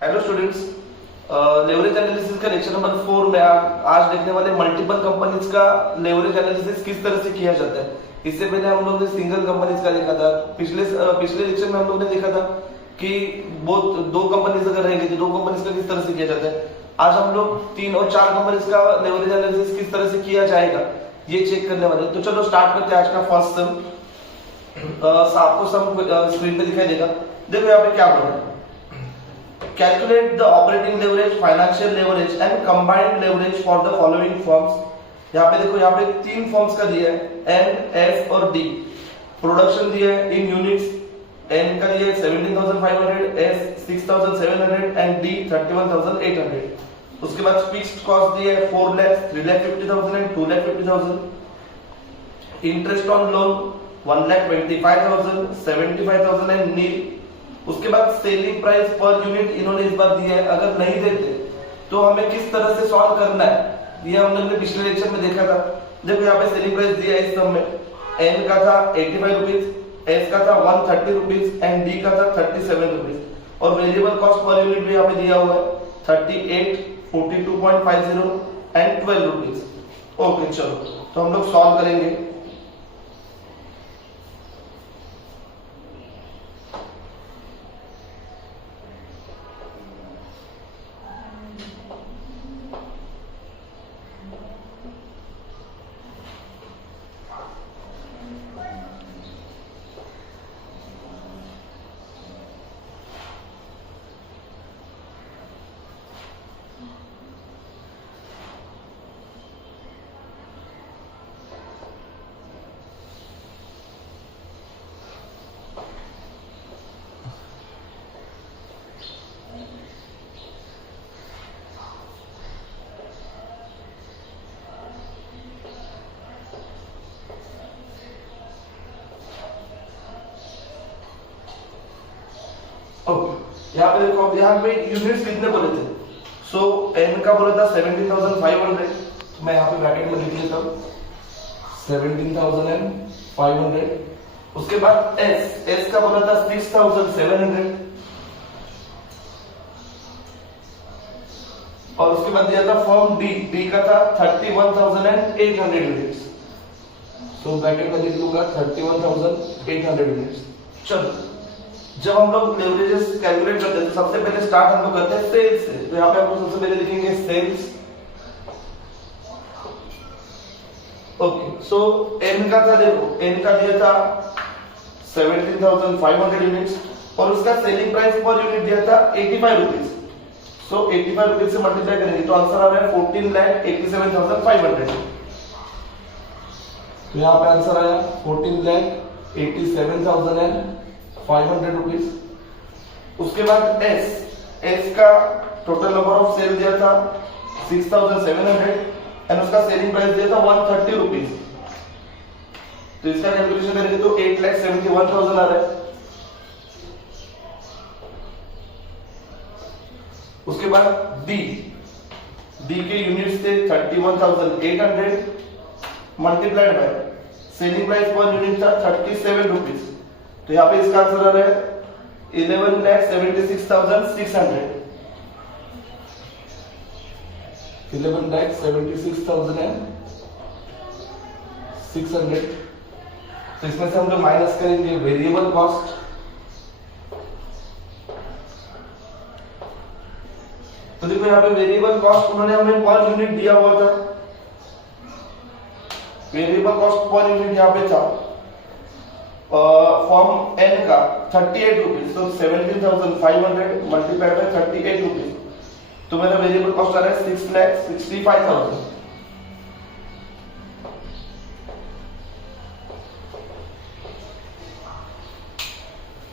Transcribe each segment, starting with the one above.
Hello students, leverage analysis का lecture number 4 में आप आज देखने वाले मल्टीपल कंपनीज का लेवरेज एनालिसिस किस तरह से किया जाता है। इससे पहले हम लोग ने सिंगल कंपनीज का देखा था। पिछले लेक्चर में हम लोग ने देखा था कि बहुत दो कंपनीज अगर रहेंगे तो दो कंपनीज का किस तरह से किया जाता है। आज हम लोग 3 और 4 कंपनीज का लेवरेज एनालिसिस किस तरह से किया जाएगा ये चेक करने वाले हैं। तो चलो स्टार्ट करते हैं आज का फर्स्ट सम। आपको सम स्क्रीन पे दिखाई देगा। देखो यहाँ पे क्या बोल रहा है, calculate the operating leverage, financial leverage and combined leverage for the following firms। यहाँ पे देखो, यहाँ पे 3 फर्म्स का दिया है N, F और D। प्रोडक्शन दिया है इन यूनिट्स। N का दिया है 17,500, S 6,700 एंड D 31,800। उसके बाद फिक्स्ड कॉस्ट दिया है 4 lakh, 3,50,000 and 2,50,000। Interest on loan 1,25,000, 75,000 and nil. उसके बाद सेलिंग प्राइस पर यूनिट इन्होंने इस बार दिया है। अगर नहीं देते तो हमें किस तरह से सॉल्व करना है ये हमने पिछले लेक्चर में देखा था। देखो यहाँ पे सेलिंग प्राइस दिया है इस सम में। एन का था 85 रुपीज, एस का था 130 रुपीज एंड डी का था 37 रुपीज। और वेरिएबल कॉस्ट पर यूनिट भी यहाँ पे दिया हुआ है 38, 42.50 एंड 12 रुपीज। ओके चलो, तो हम लोग सॉल्व करेंगे। यहाँ पे देखो, यहाँ पे यूनिट्स कितने बोले थे। सो एन का बोला था 17,500, मैं यहाँ पे ब्रैकेट में लिख लेता हूँ 17,500। उसके बाद एस का बोला था 6,700 और उसके बाद दिया था फॉर्म डी का था 31,800 यूनिट्स। सो ब्रैकेट में लिख लूंगा 31,800 यूनिट्स। चलो, जब हम लोग लेवरेजेस कैलकुलेट करते हैं तो सबसे पहले स्टार्ट हम लोग करते हैं सेल्स से। तो यहाँ पे हम लोग सबसे पहले लिखेंगे सेल्स। ओके, सो एन का था, देखो एन का दिया था 17,500 यूनिट्स और उसका सेलिंग प्राइस पर यूनिट दिया था 85 रुपीज। सो 85 रुपीज से मल्टीप्लाई करेंगे तो आंसर आ रहा है 14,87,500। तो यहाँ पे आंसर आया 14,87,500 रुपीज। उसके बाद एस का टोटल नंबर ऑफ सेल दिया था 6,700 एंड उसका सेलिंग प्राइस दिया था 130 रुपीज। तो इसका कैलकुलेशन करेंगे तो 8,71,000 आ रहा है। उसके बाद डी के यूनिट्स थे 31,800 multiplied by selling price per unit था 37 रुपीज। तो यहाँ पे इसका आंसर आ रहा है 11,76,600। 11,76,600। तो इसमें से हम लोग माइनस करेंगे वेरिएबल कॉस्ट। तो देखो यहाँ पे वेरिएबल कॉस्ट उन्होंने हमें पर यूनिट दिया हुआ था। वेरिएबल कॉस्ट पर यूनिट यहाँ पे था फॉर्म एन का 38 रुपीज। तो 17,500 मल्टीप्लाइड बाय 38 रुपीज। तो मेरा वेरिएबल कॉस्ट आ रहा है 6,65,000।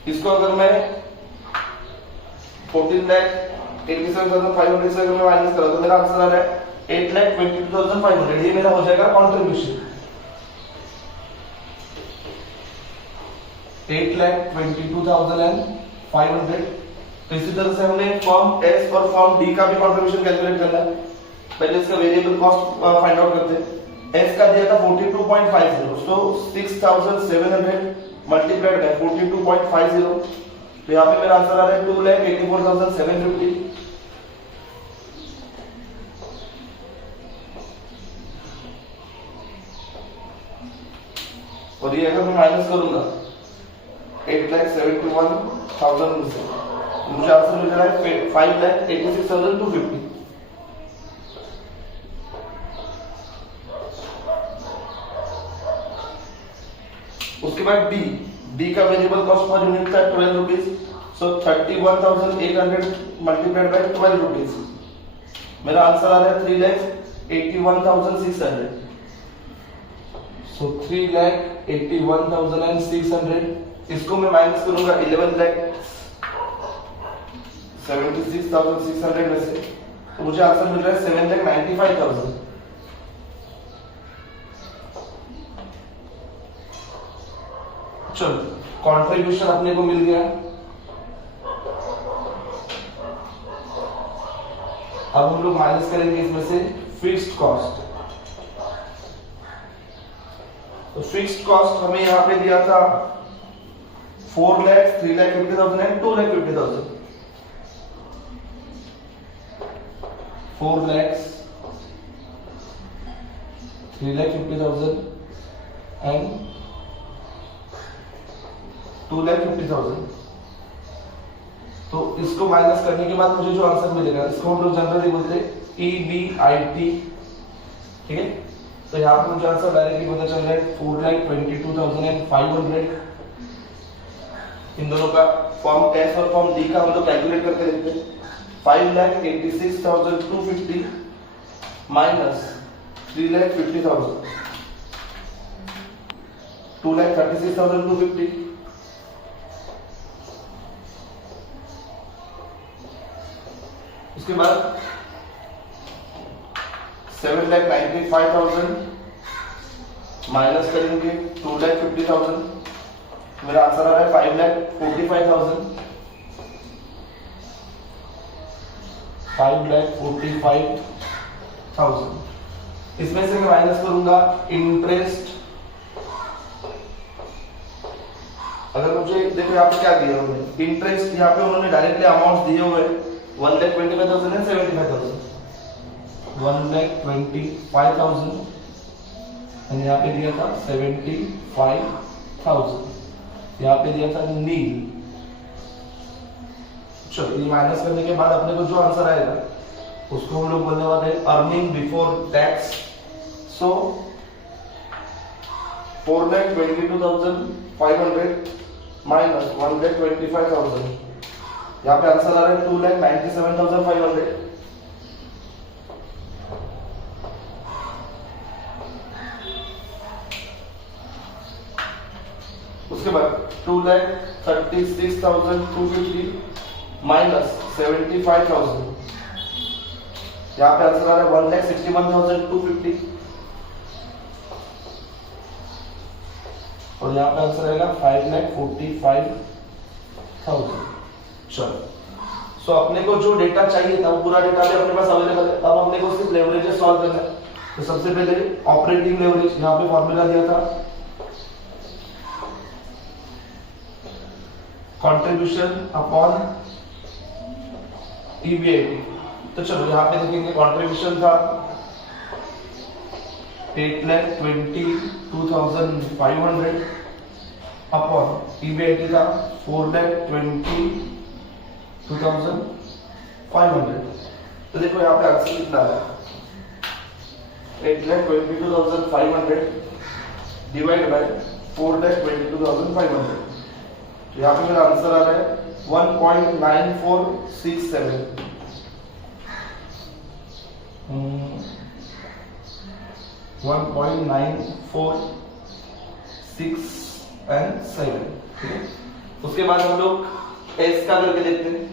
इसको अगर मैं 14,87,500 से अगर मैं माइनस करा तो मेरा आंसर आ रहा है 8,22,500। ये मेरा हो जाएगा कॉन्ट्रीब्यूशन 8,22,500। तो इसी तरह से हमें फॉर्म एस और फॉर्म डी का भी कंट्रीब्यूशन कैलकुलेट करना है। पहले इसका वेरिएबल कॉस्ट फाइंड आउट करते हैं। एस का दिया था 42.50, सो 6,700 मल्टीप्लाइड बाय 42.50 तो यहाँ पे मेरा आंसर आ रहा है 2,84,750। और ये अगर मैं माइनस करूंगा 8,71,000 से, मुझे आंसर मिल रहा है 5,86,250। उसके बाद डी का वेरिएबल कॉस्ट पर यूनिट था 12 rupees, so 31,800 multiplied by 12 rupees, मेरा आंसर आ रहा है 3,81,600। सो 3,81,600, इसको मैं माइनस करूंगा 11,76,600 में से, तो मुझे आंसर मिल रहा है 7,95,000। चलो कंट्रीब्यूशन अपने को मिल गया। अब हम लोग माइनस करेंगे इसमें से फिक्स्ड कॉस्ट। तो फिक्स्ड कॉस्ट हमें यहां पे दिया था 4 लाख, 3,50,000 एंड 2,50,000। 4 लाख, 3,50,000 एंड 2,50,000। तो इसको माइनस करने के बाद मुझे जो आंसर मिलेगा, इसको हम लोग जनरली बोलते हैं EBIT, ठीक है। तो यहाँ पे मुझे आंसर डायरेक्टली पता चल रहा है 4,22,500। इन दोनों का फॉर्म एस और फॉर्म डी का हम लोग कैलकुलेट करके देखते हैं। 5,86,250 माइनस 3,50,000, 2,36,250। उसके बाद 7,95,000 माइनस करेंगे 2,50,000, मेरा आंसर आ रहा है 5,45,000। 5,45,000, इसमें से मैं माइनस करूंगा इंटरेस्ट। अगर मुझे देखो यहाँ पे क्या दिया उन्होंने, इंटरेस्ट यहाँ पे उन्होंने डायरेक्टली अमाउंट दिए हुए 1,25,000 एंड 75,000। 1,25,000 एंड यहाँ पे दिया था 75,000, यहाँ पे दिया था नील। चलो ये माइनस करने के बाद अपने को जो आंसर आएगा उसको हम लोग बोलने वाले हैं अर्निंग बिफोर टैक्स। सो 4,22,500 माइनस 1,25,000, यहाँ पे आंसर आ रहा है 2,97,500। उसके बाद 2,36,250 माइनस 75,000, यहाँ पे आंसर आ रहा है 1,61,250 और यहाँ पे आंसर आएगा 5,45,000। चलो सो अपने को जो डेटा चाहिए था वो पूरा डेटा भी अपने पास अवेलेबल है। अब अपने को सिर्फ लेवरेजेस सॉल्व करना है। तो सबसे पहले ऑपरेटिंग लेवरेज, यहाँ पे फॉर्मूला दिया था कंट्रीब्यूशन अपॉन EBIT। तो चलो यहाँ पे देखेंगे कंट्रीब्यूशन था 8,22,500 अपॉन EBIT था 4,22,500। तो देखो यहाँ पे आंसर कितना है 8,22,500 डिवाइड बाय 4,22,500। तो यहाँ पे मेरा आंसर आ रहा है 1.9467। 1.946 ठीक है। उसके बाद हम लोग एस का करके देखते हैं।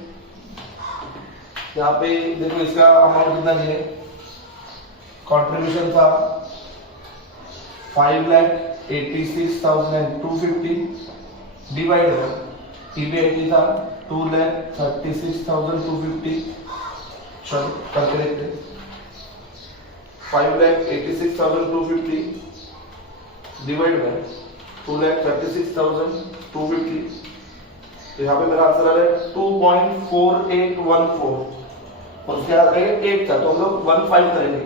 यहाँ पे देखो इसका अमाउंट कितना है, कंट्रीब्यूशन था 5,86,250 डिवाइड बाय EBIT था 2,36,250। चलो करके देखते हैं। 5,86,250 डिवाइड बाय 2,36,250 तो यहाँ पे मेरा आंसर आ रहा है 2.4814 और उसके बाद 8 था तो हम लोग 15 करेंगे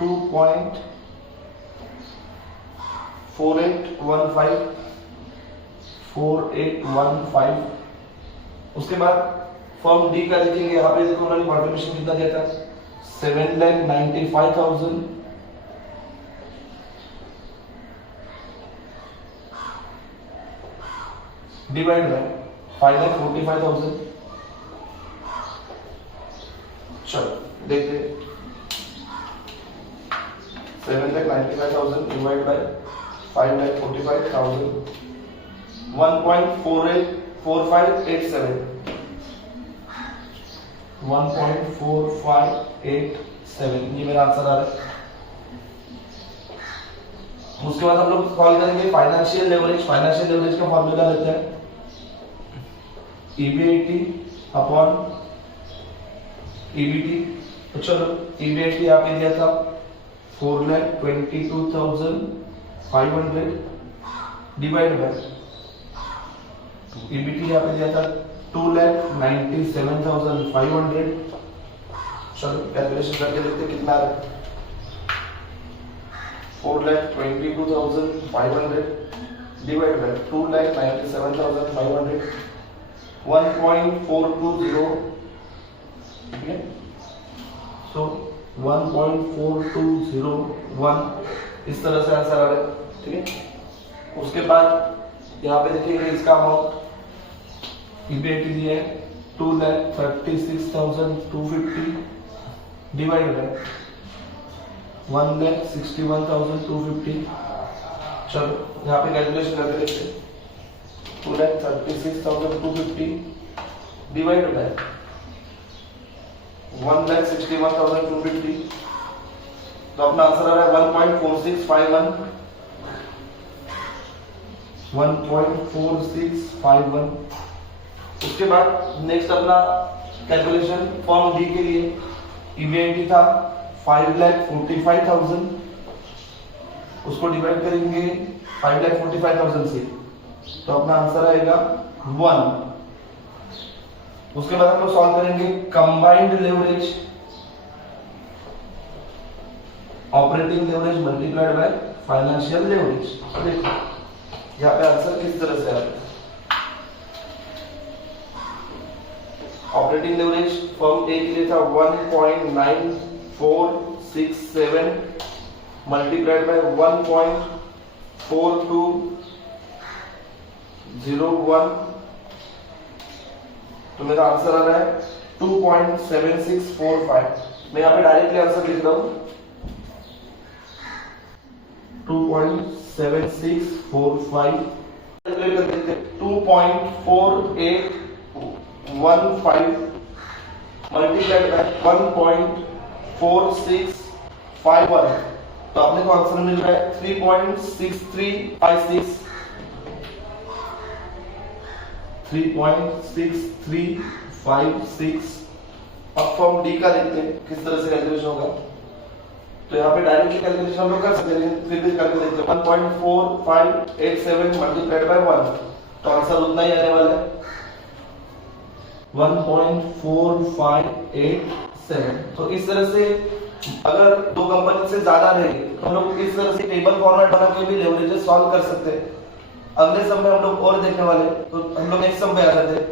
2.4815 उसके बाद फॉर्म डी का देखेंगे। यहाँ पे देखो उन्होंने कॉन्ट्रीब्यूशन कितना दिया था 7,95,000 डिवाइड बाय 5,45,000। चलो देखते 7,95,000 डिवाइड बाय 5,45,000 1.4587 1.4587 ये मेरा आंसर आ रहा है। उसके बाद हम लोग सॉल्व करेंगे फाइनेंशियल लेवरेज। फाइनेंशियल लेवरेज का फॉर्मूला लेते हैं EBIT अपॉन EBT। तो चलो EBIT यहाँ पे दिया था 4,22,500 डिवाइड बाय EBT यहाँ पे दिया था 2,97,500। चलो कैलकुलेशन करके देखते कितना आ रहा है 4,22,500 डिवाइड बाय 2,97,500 1.420 ठीक है। सो 1.4201 इस तरह से आंसर आ रहा है ठीक है। उसके बाद यहाँ पे देखिएगा इसका अमाउंट EBIT दिया है 2,36,250 डिवाइड बाय 1,61,250। चलो यहाँ पे कैलकुलेशन करके देखते हैं 2,36,250 डिवाइड बाय 1,61,250 तो अपना आंसर आ रहा है 1.4651 1.4651। उसके बाद नेक्स्ट अपना कैलकुलेशन फॉर्म डी के लिए EBIT था 5,45,000 उसको डिवाइड करेंगे 5,45,000 से तो अपना आंसर आएगा 1। उसके बाद हम लोग सॉल्व करेंगे combined leverage operating leverage multiplied by financial leverage. देखो यहाँ पे आंसर किस तरह से आता है। ऑपरेटिंग लेवरेज फॉर्म ए के लिए था 1.9467 मल्टीप्लाइड बाय 1.4201 तो मेरा आंसर आ रहा है 2.7645। मैं यहाँ पे डायरेक्टली आंसर लिख रहा हूं 2.7645 कैलकुलेट कर देते हैं 2.4815 मल्टीप्लाइड बाय 1.4651 तो आपने को आंसर मिल रहा है 3.6356 3.6356। अब फॉर्म डी का देखते हैं किस तरह से कैलकुलेशन होगा। तो यहाँ पे डायरेक्टली कैलकुलेशन हम लोग कर सकते हैं फिर भी करके देखते हैं 1.4587 मल्टीप्लाइड बाय 1 तो आंसर उतना ही आने वाला है 1.4587। तो इस तरह से अगर दो कंपनी से ज्यादा रहेगी तो हम लोग इस तरह से टेबल फॉर्मेट बना के भी लेवरेजेस सॉल्व कर सकते हैं। अगले सम में हम लोग और देखने वाले तो हम लोग नेक्स्ट सम पे आ जाते हैं।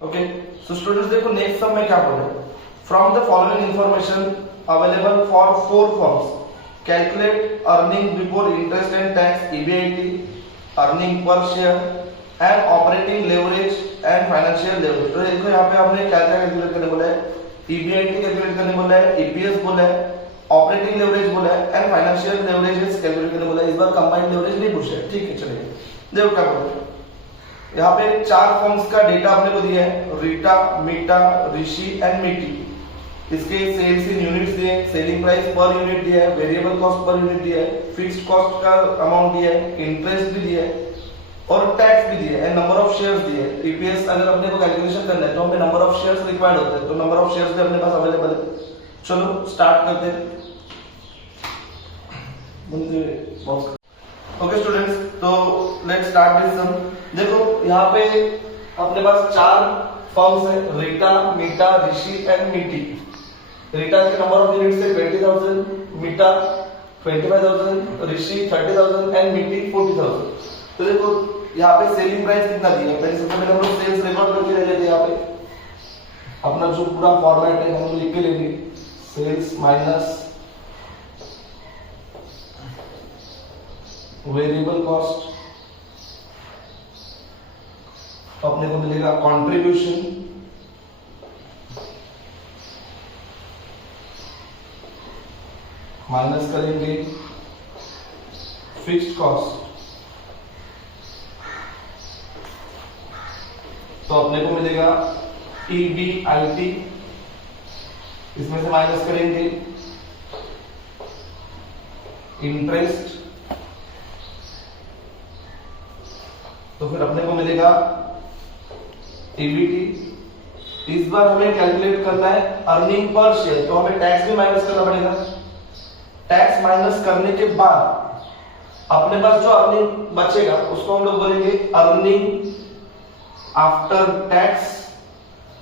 ओके सो स्टूडेंट्स देखो नेक्स्ट सम में क्या बोल रहे हैं from the following information available for 4 forms calculate earning before interest and tax EBIT earning per share and operating leverage and financial leverage. तो देखो यहाँ पे आपने क्या क्या कैलकुलेट करने बोला है EBIT कैलकुलेट करने बोला है EPS बोला है ऑपरेटिंग लेवरेज बोला है एंड फाइनेंशियल लेवरेज कैलकुलेट करने बोला है। इस बार कंबाइंड लेवरेज नहीं पूछा है ठीक है। चलिए देखो क्या बोल रहे हैं यहाँ पे 4 फॉर्म्स का डेटा आपने को दिया है रीटा मीटा ऋषि एंड मीटी। इसके सेल्स इन यूनिट्स दिए सेलिंग प्राइस पर यूनिट दिया है वेरिएबल कॉस्ट पर यूनिट दिया है फिक्स्ड कॉस्ट का अमाउंट दिया है इंटरेस्ट भी दिया है और टैक्स भी दिया है नंबर ऑफ शेयर्स दिए है। EPS अगर अपने को कैलकुलेशन करना है तो हमें नंबर ऑफ शेयर्स रिक्वायर्ड होते हैं तो नंबर ऑफ शेयर्स भी अपने पास अवेलेबल है। चलो स्टार्ट करते हैं। ओके स्टूडेंट्स, तो लेट्स स्टार्ट दिस सम। देखो यहाँ पे अपने पास 4 फर्म्स है, रीटा, मीटा, ऋषि एंड मीटी। रीटा के नंबर ऑफ यूनिट्स है 20,000, मीटा 25,000, ऋषि 30,000 एंड मीटी 40,000। तो देखो यहाँ पे सेलिंग प्राइस कितना दिया है, पहले सबसे पहले हम लोग सेल्स रिकॉर्ड करके ले लेते हैं। यहाँ पे अपना जो पूरा फॉर्मेट है हम लिख के लेंगे, सेल्स माइनस वेरिएबल कॉस्ट, अपने को मिलेगा कंट्रीब्यूशन माइनस करेंगे फिक्स्ड कॉस्ट, तो अपने को मिलेगा EBIT, इसमें से माइनस करेंगे इंटरेस्ट, तो फिर अपने को मिलेगा EBT। इस बार हमें कैलकुलेट करना है अर्निंग पर शेयर, तो हमें टैक्स भी माइनस करना पड़ेगा। टैक्स माइनस करने के बाद अपने पास जो अर्निंग बचेगा उसको हम लोग बोलेंगे अर्निंग आफ्टर टैक्स।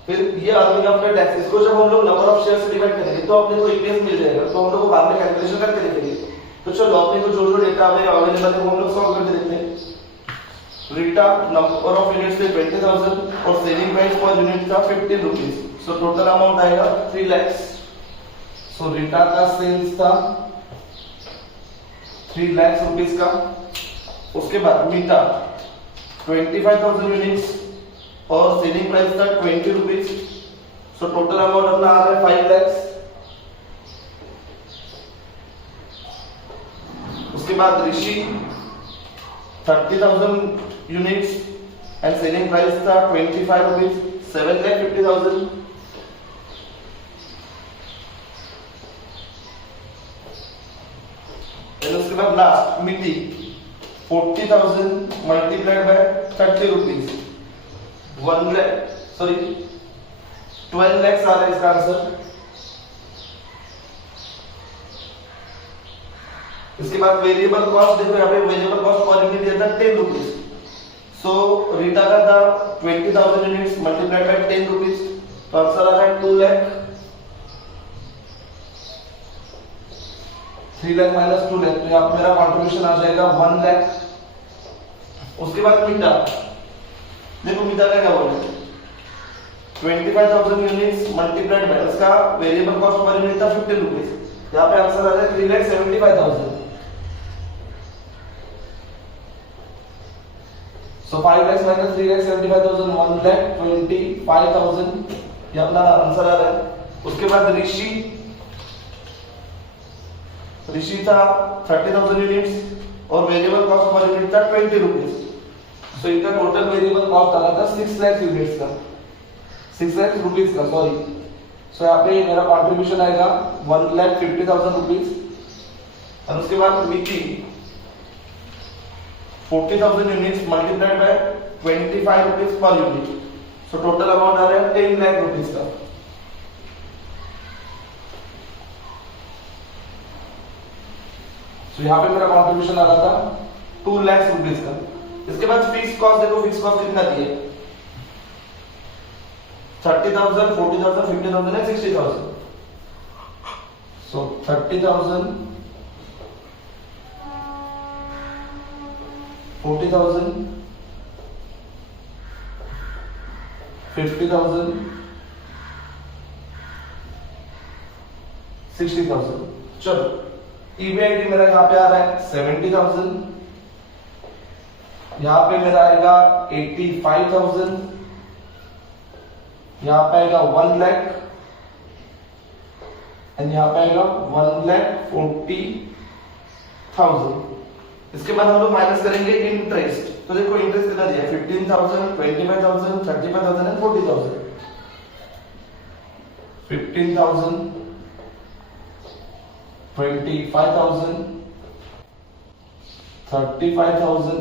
फिर ये अर्निंग आफ्टर टैक्स, इसको जब हम लोग नंबर ऑफ शेयर से डिवाइड करेंगे तो अपने को EPS मिल जाएगा, तो हम लोग को बाद में कैलकुलेशन करके देखेंगे। तो चलो अपने को जो जो डेटा हमें अवेलेबल है वो हम लोग सॉल्व करके देखते हैं। रीटा नंबर ऑफ यूनिट्स थे 20,000 और सेलिंग प्राइस पर यूनिट था 15 रुपीज, सो टोटल अमाउंट आएगा 3 लाख। सो रीटा का सेल्स था 3 लाख रुपीस का। उसके बाद मीटा 25,000 यूनिट्स और सेलिंग प्राइस था 20 रुपीज, सो टोटल अमाउंट अपना आ रहा है 5 लाख। उसके बाद ऋषि 30,000 यूनिट्स एंड सेलिंग प्राइस था 25 रुपीज, 7,50,000। उसके बाद लास्ट मीटी 40,000 मल्टीप्लाइड बाय 30 रुपीज, 12 लाख आ रहा है इसका आंसर। इसके बाद वेरिएबल कॉस्ट, देखो यहाँ पे वेरिएबल कॉस्ट पर यूनिट दिया था 10 रुपीज, सो रीटा का था 20,000 यूनिट्स मल्टीप्लाइड बाय 10 रुपीज, तो आंसर आ रहा है 2 लाख। 3 लाख माइनस 2 लाख, तो यहाँ पे मेरा कंट्रीब्यूशन आ जाएगा 1 लाख। उसके बाद मीटा, देखो मीटा का क्या बोल 25,000 यूनिट्स मल्टीप्लाइड बाय उसका वेरिएबल कॉस्ट पर यूनिट था 15 रुपीज, यहाँ पे आंसर आ रहा है 3,75,000। So 5 lakhs minus 3,75,000, 1,25,000, ये अपना आंसर आ रहा है। उसके बाद ऋषि था 30,000 यूनिट्स और वेरिएबल कॉस्ट पर यूनिट था 20 रुपीज, सो इनका टोटल वेरिएबल कॉस्ट आ रहा था 6 लाख यूनिट्स का, 6 लाख रुपीज का, सॉरी। सो यहाँ पे मेरा कंट्रीब्यूशन आएगा 1,50,000 रुपीज। और उसके बाद मीटी 40,000 units multiplied by 25 rupees per unit, so total amount आ रहा है 10 लाख रुपीज का। सो यहाँ पे मेरा कंट्रीब्यूशन आ रहा था 2 लाख रुपीज का। इसके बाद फिक्स कॉस्ट, देखो फिक्स कॉस्ट कितना दिए 30,000, 40,000, 50,000 एंड 60,000। सो 30,000, 40,000, 50,000, 60,000। चलो EBIT मेरा यहाँ पे आ रहा है 70,000, यहाँ पे मेरा आएगा 85,000, यहाँ पे आएगा 1 लाख एंड यहाँ पे आएगा 1,40,000। इसके बाद हम लोग माइनस करेंगे इंटरेस्ट, तो देखो इंटरेस्ट कितना दिया 15,000, 25,000, 35,000 एंड 40,000। 15,000, 25,000, 35,000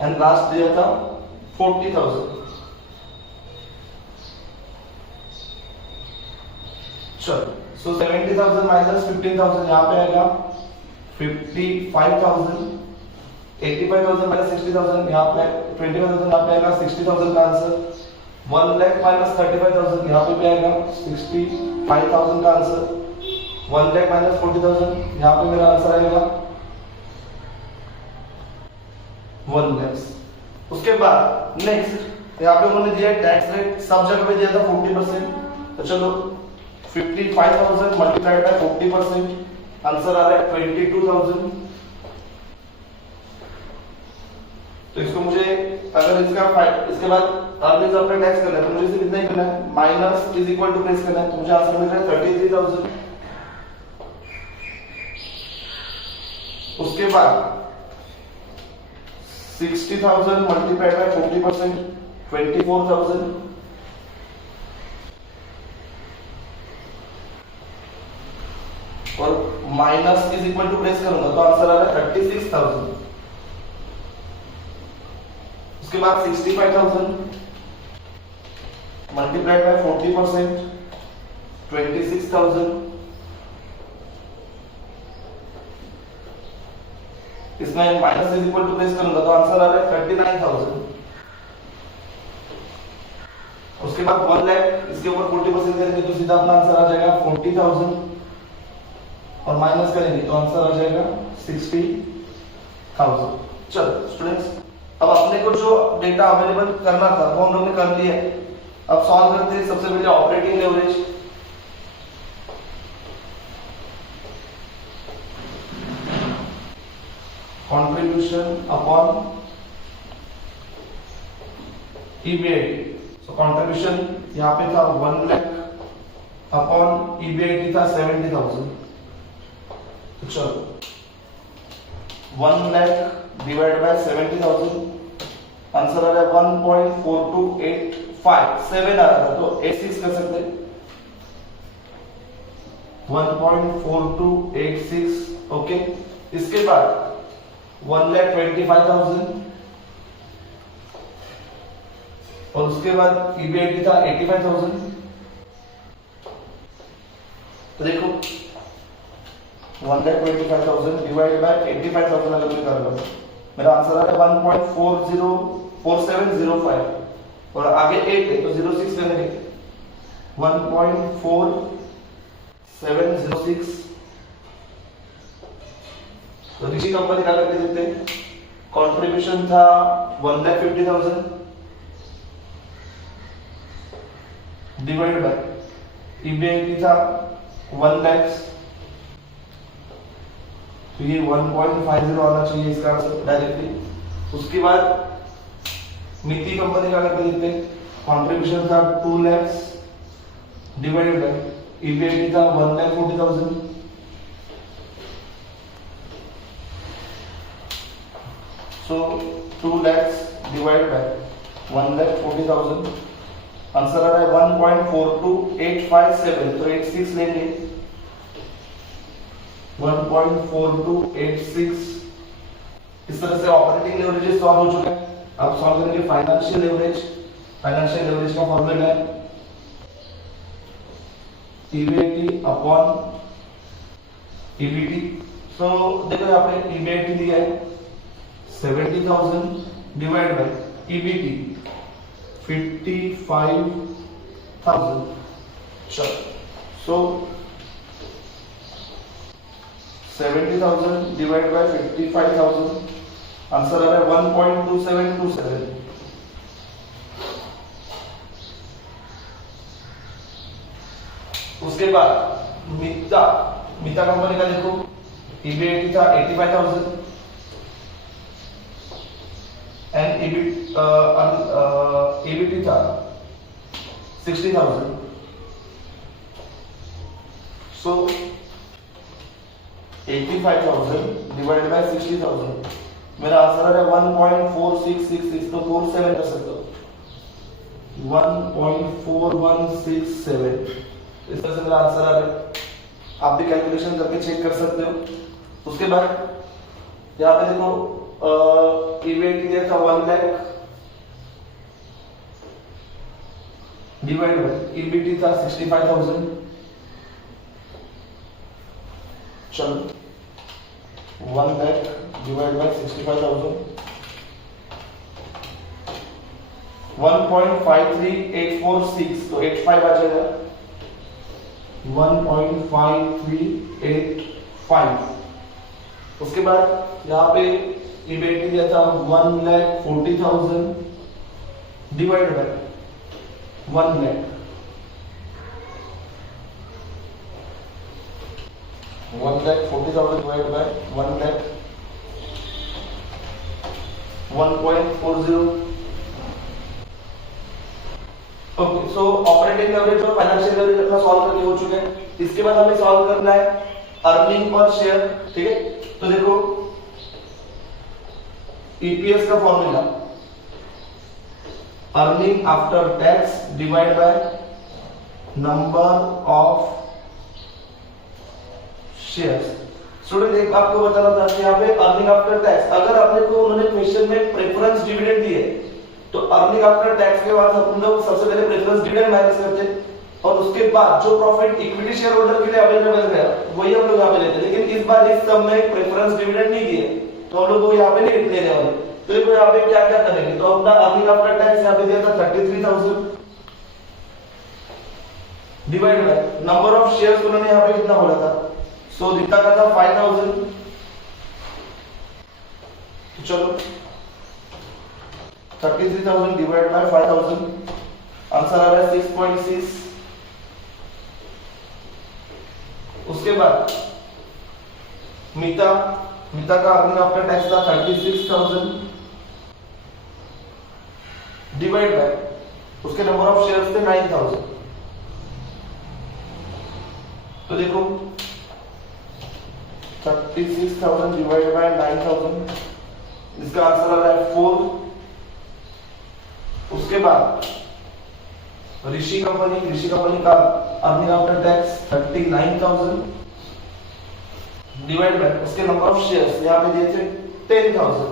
एंड लास्ट दिया था 40,000। चलो सो 70,000 माइनस 15,000 यहाँ पे आएगा 55,000, 85,000 माइनस 60,000 यहाँ पे 25,000 यहाँ पे आएगा 60,000 का आंसर। 1 लाख माइनस 35,000 यहाँ पे भी आएगा 65,000 का आंसर। 1 लाख माइनस 40,000 यहाँ पे मेरा आंसर आएगा 1 लाख। उसके बाद नेक्स्ट यहाँ पे उन्होंने दिया टैक्स रेट, सब जगह पे दिया था 40%। तो चलो 55,000 मल्टीप्लाइड बाय 40%, आंसर आ रहा है 22,000। तो इसको मुझे अगर इसके बाद अर्निंग्स आफ्टर टैक्स करना है तो मुझे सिर्फ इतना ही करना है, minus is equal to press करना है। तो मुझे आंसर मिल रहा है 33,000। उसके बाद 60,000 मल्टीप्लाइड बाय 40%, 24,000। और minus is equal to press करूंगा तो आंसर आ रहा है 36,000। उसके बाद 65,000 मल्टीप्लाइड बाय 40%, 26,000। इसमें minus is equal to place करूंगा तो आंसर आ रहा है 39,000। उसके बाद 1 लाख इसके ऊपर 40% करेंगे तो सीधा अपना आंसर आ जाएगा 40,000 और माइनस करेंगे तो आंसर आ जाएगा 60,000। चलो स्टूडेंट्स, अब अपने को जो डेटा अवेलेबल करना था वो हम लोग ने कर लिया है। अब सॉल्व करते हैं। सबसे पहले operating leverage, contribution upon EBIT. So contribution यहाँ पे था 1 लाख अपॉन ईबीआईटी था 70,000। तो चलो 1 लाख डिवाइड बाय 70,000, आंसर आ रहा है 1.4285 आ रहा था तो 86 कर सकते हैं। 1.4286 ओके। इसके बाद 1,25,000 और उसके बाद ईबीआईटी था 85,000। तो देखो 1,25,000 डिवाइड बाय 85,000 अगर मैं कर रहा हूं मेरा आंसर आ रहा है 1.404705 और आगे 8 है तो 06 करेंगे 1.4706। तो ऋषि कंपनी का करके देते हैं। कंट्रीब्यूशन था 1,50,000 डिवाइड बाय ईबीआईटी था 1 लाख। तो ये 1.50 आना चाहिए इसका आंसर डायरेक्टली। उसके बाद मिति कंपनी का करके देते हैं। कंट्रीब्यूशन था 2 लाख डिवाइड बाय ईबीआईटी था 1,40,000। So 2 lakhs divided by 1,40,000, answer आ रहा है 1.42857। तो 86 लेंगे 1.4286। इस तरह से ऑपरेटिंग लेवरेज सॉल्व हो चुका है। अब सॉल्व करेंगे फाइनेंशियल लेवरेज। फाइनेंशियल लेवरेज का फॉर्मूला है ईबीआईटी अपॉन ईबीटी। सो देखो यहाँ पे ईबीआईटी दिया है 70,000 डिवाइड बाय ईबीटी 55,000। चलो सो 70,000 डिवाइड बाय 55,000, आंसर आ रहा है 1.2727। उसके बाद मिता कंपनी का देखो ईबीआईटी था 85,000 and EBT था 60,000। So 85,000 divided by 60,000, मेरा आंसर आ रहा है 1.4666। तो 47 कर सकते हो 1.4167। इस तरह से मेरा आंसर आ रहा है। आप भी कैलकुलेशन करके चेक कर सकते हो। उसके बाद यहाँ पे देखो ईबीआईटी दिया था 1 लाख डिवाइड बाय ईबीटी था 65,000। चलो 1 lakh डिवाइड बाय 65,000 1.53846 तो 85 आ जाएगा 1.5385। उसके बाद यहाँ पे इबेटी दिया था 1,40,000 divide by 1 lakh 1,40,000 divided by 1 lakh 1.40। Okay, so operating average और फाइनेंशियल एवरेज अपना सॉल्व करके हो चुके हैं। इसके बाद हमें सॉल्व करना है अर्निंग पर शेयर। ठीक है, तो देखो ईपीएस का formula earning after tax divide by number of shares. Student एक आपको बताना था कि यहाँ पे अर्निंग आफ्टर टैक्स, अगर आपने को उन्होंने क्वेश्चन में प्रेफरेंस डिविडेंड दिए तो अर्निंग आफ्टर टैक्स के बाद हम लोग सबसे पहले प्रेफरेंस डिविडेंड माइनस करते हैं और उसके बाद जो प्रॉफिट इक्विटी शेयर होल्डर के लिए अवेलेबल है वही हम लोग यहाँ पे लेते हैं। लेकिन इस बार इस सब में प्रेफरेंस डिविडेंड नहीं दिए तो हम लोग वो यहाँ पे नहीं लेने वाले। तो देखो यहाँ पे क्या क्या करेंगे, तो अपना अर्निंग आफ्टर टैक्स यहाँ पे दिया था 33,000 divide by number of shares उन्होंने यहाँ पे कितना बोला था, सो दिखता का था 5,000। तो चलो 33,000 डिवाइड बाय 5,000 आंसर आ रहा है 6.6। उसके बाद मीता का अर्निंग आफ्टर टैक्स था 36,000 डिवाइड बाय उसके नंबर ऑफ शेयर्स थे 9,000। तो देखो 36,000 डिवाइड बाय 9,000 इसका आंसर आ रहा है 4। उसके बाद ऋषि कंपनी का earning after tax 39,000 divide by उसके नंबर ऑफ शेयर्स यहाँ पे दिए थे 10,000।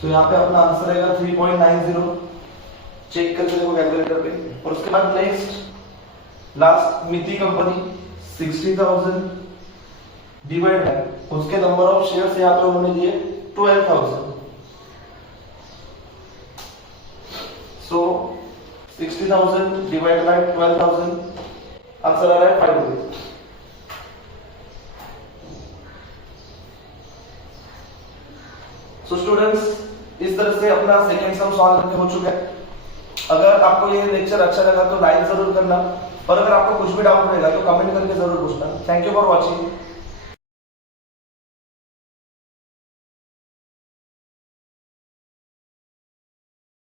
तो यहाँ पे अपना आंसर आएगा 3.90। चेक करके देखो कैलकुलेटर पे। और उसके बाद नेक्स्ट लास्ट मिति कंपनी 60,000 डिवाइड बाय उसके नंबर ऑफ शेयर्स यहाँ पे उन्होंने दिए 12,000। सो 60,000 डिवाइड बाय 12,000 आंसर आ रहा है 5 रुपीज। सो स्टूडेंट्स इस तरह से अपना सेकंड सम सॉल्व करके हो चुका है। अगर आपको ये लेक्चर अच्छा लगा तो लाइक जरूर करना और अगर आपको कुछ भी डाउट रहेगा तो कमेंट करके जरूर पूछना। Thank you for watching.